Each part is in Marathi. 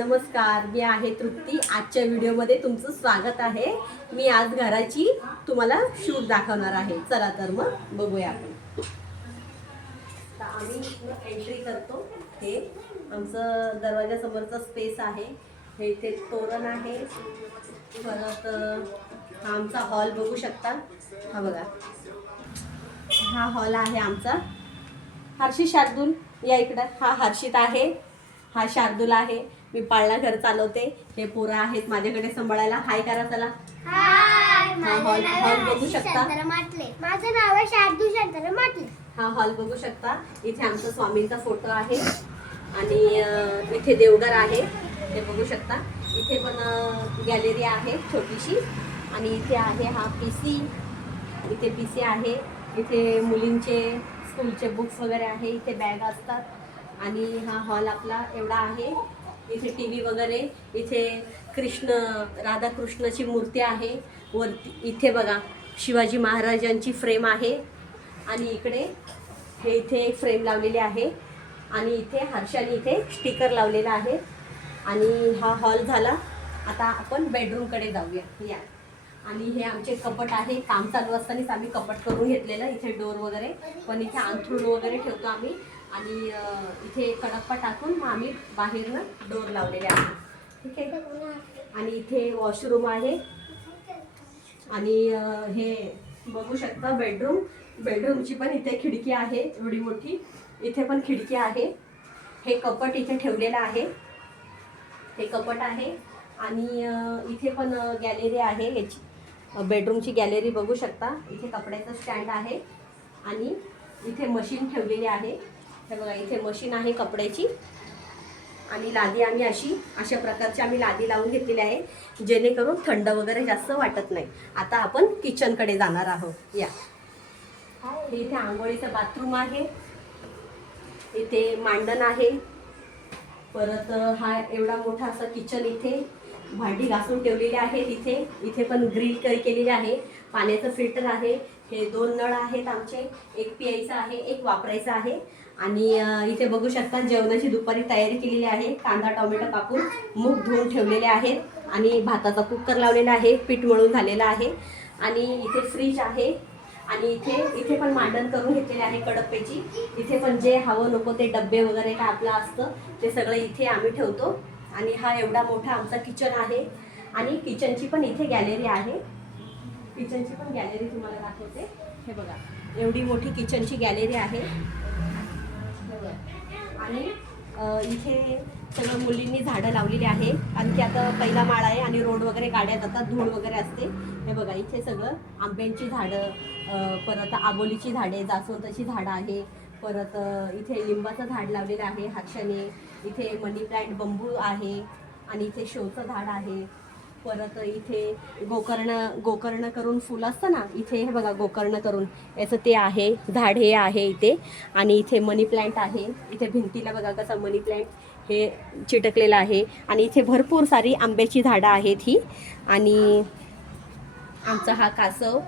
नमस्कार, मी आहे तृप्ती। आजच्या व्हिडिओमध्ये तुमचं स्वागत आहे। मी आज घराची तुम्हाला शूट दाखवणार आहे। चला तर मग बघूया आपण। तर आम्ही एंट्री करतो। हे आमचं दरवाजासमोरचा स्पेस आहे। हे इथे तोरण आहे। परत हा आमचा हॉल बघू शकता। हा बघा, हा हॉल आहे आमचा। हर्षित शार्दूल या इकडं। हा हर्षित आहे, हा शार्दूल आहे। मी पाळणा घर चालवते। हे पोरं आहेत माझ्याकडे सांभाळायला। हाय करा चला। हाय, हॉल बघू शकता। माझं नाव आहे शार्दूल शांताराम माटले। हा हॉल बघू शकता। इथे आमचा स्वामींचा फोटो आहे आणि इथे देवघर आहे, हे बघू शकता। इथे पण गॅलरी आहे छोटीशी आणि इथे आहे हा पीसी। इथे पीसी आहे। इथे मुलींचे स्कूलचे बुक्स वगैरे आहे। इथे बॅग असतात आणि हा हॉल आपला एवढा आहे। इथे टीव्ही वगैरे, इथे राधा कृष्णाची मूर्ती आहे वरती। इथे बघा शिवाजी महाराजांची फ्रेम आहे आणि इकडे हे इथे एक फ्रेम लावलेली आहे आणि इथे हर्षाने इथे स्टिकर लावलेला आहे। आणि हा हॉल झाला। आता आपण बेडरूमकडे जाऊया या। आणि हे आमचे कपाट आहे। काम चालू असतानाच आम्ही कपाट करून घेतलेलं। इथे डोर वगैरे पण, इथे अंथरूण वगैरे ठेवतो आम्ही आणि इथे कडप्पा टाकून मग आम्ही बाहेरनं डोर लावलेले आहे, ठीक आहे। आणि इथे वॉशरूम आहे आणि हे बघू शकता बेडरूम। बेडरूमची पण इथे खिडकी आहे एवढी मोठी। इथे पण खिडकी आहे। हे कपाट इथे ठेवलेलं आहे, हे कपाट आहे। आणि इथे पण गॅलरी आहे याची, बेडरूमची गॅलरी बघू शकता। इथे कपड्याचं स्टँड आहे आणि इथे मशीन ठेवलेली आहे। हे बघा, इथे मशीन आहे कपड्याची आणि लादी आम्ही अशा प्रकारची आम्ही लादी लावून घेतलेली आहे, जेणेकरून थंड वगैरे जास्त वाटत नाही। आता आपण किचनकडे जाणार आहोत या। इथे आंघोळीचं बाथरूम आहे, इथे मांडण आहे। परत हा एवढा मोठा असा किचन, इथे भांडी घासून ठेवलेली आहेत। इथे पण ग्रिल केलेली आहे। पाण्याचं फिल्टर आहे। हे 2 नळ आहेत आमचे, एक प्यायचा आहे, एक वापरायचा आहे। आणि इथे बघू शकता जेवणाची दुपारी तयारी केलेली आहे। कांदा टोमॅटो कापून मूग धुवून ठेवलेले आहेत आणि भाताचा कुकर लावलेला आहे, पीठ मळून झालेलं आहे। आणि इथे फ्रीज आहे आणि इथे पण मांडण करून घेतलेले आहे कडप्प्याची। इथे पण जे हवं नको ते डब्बे वगैरे काय आपलं असतं ते सगळं इथे आम्ही ठेवतो। आणि हा एवढा मोठा आमचा किचन आहे आणि किचनची पण इथे गॅलरी आहे। किचनची पण गॅलरी तुम्हाला दाखवते। हे बघा, एवढी मोठी किचनची गॅलरी आहे। आणि इथे सगळं मुलींनी झाडं लावलेली आहे आणि की आता पहिला माळा आहे आणि रोड वगैरे गाड्या जातात, धूळ वगैरे असते। हे बघा, इथे सगळं आंब्यांची झाडं, परत आबोलीची झाडे, जास्वंदाची झाडं आहे। परत इथे लिंबाचं झाड लावलेलं आहे हर्षाने। इथे मनी प्लांट बंबू आहे आणि इथे शोचं झाड आहे। परत इथे गोकर्ण करून फुलं असतं ना, इथे हे बघा गोकर्ण करून याचं ते आहे झाड, हे आहे इथे। आणि इथे मनी प्लांट आहे। इथे भिंतीला बघा कसा मनी प्लांट हे चिटकलेलं आहे। आणि इथे भरपूर सारी आंब्याची झाडं आहेत ही। आणि आमचा हा कासव,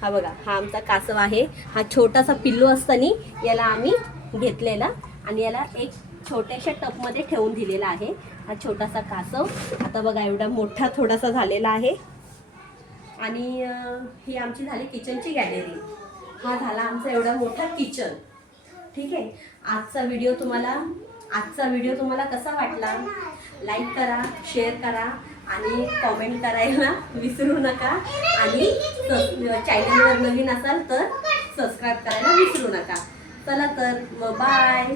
हा बघा, हा आमचा कासव आहे। हा छोटासा पिल्लू असताना याला आम्ही घेतलेला आणि याला एक छोट्याशा टपमध्ये ठेवून दिलेला आहे। हा छोटासा कासव आता बघा एवढा मोठा थोडासा झालेला आहे। आणि ही आमची झाली किचनची गॅलरी। हा झाला आमचा एवढा मोठा किचन, ठीक आहे। आजचा व्हिडिओ तुम्हाला कसा वाटला? लाईक करा, शेअर करा आणि कॉमेंट करायला विसरू नका। आणि चॅनलवर नवीन असाल तर सबस्क्राईब करायला विसरू नका। चला तर मग बाय।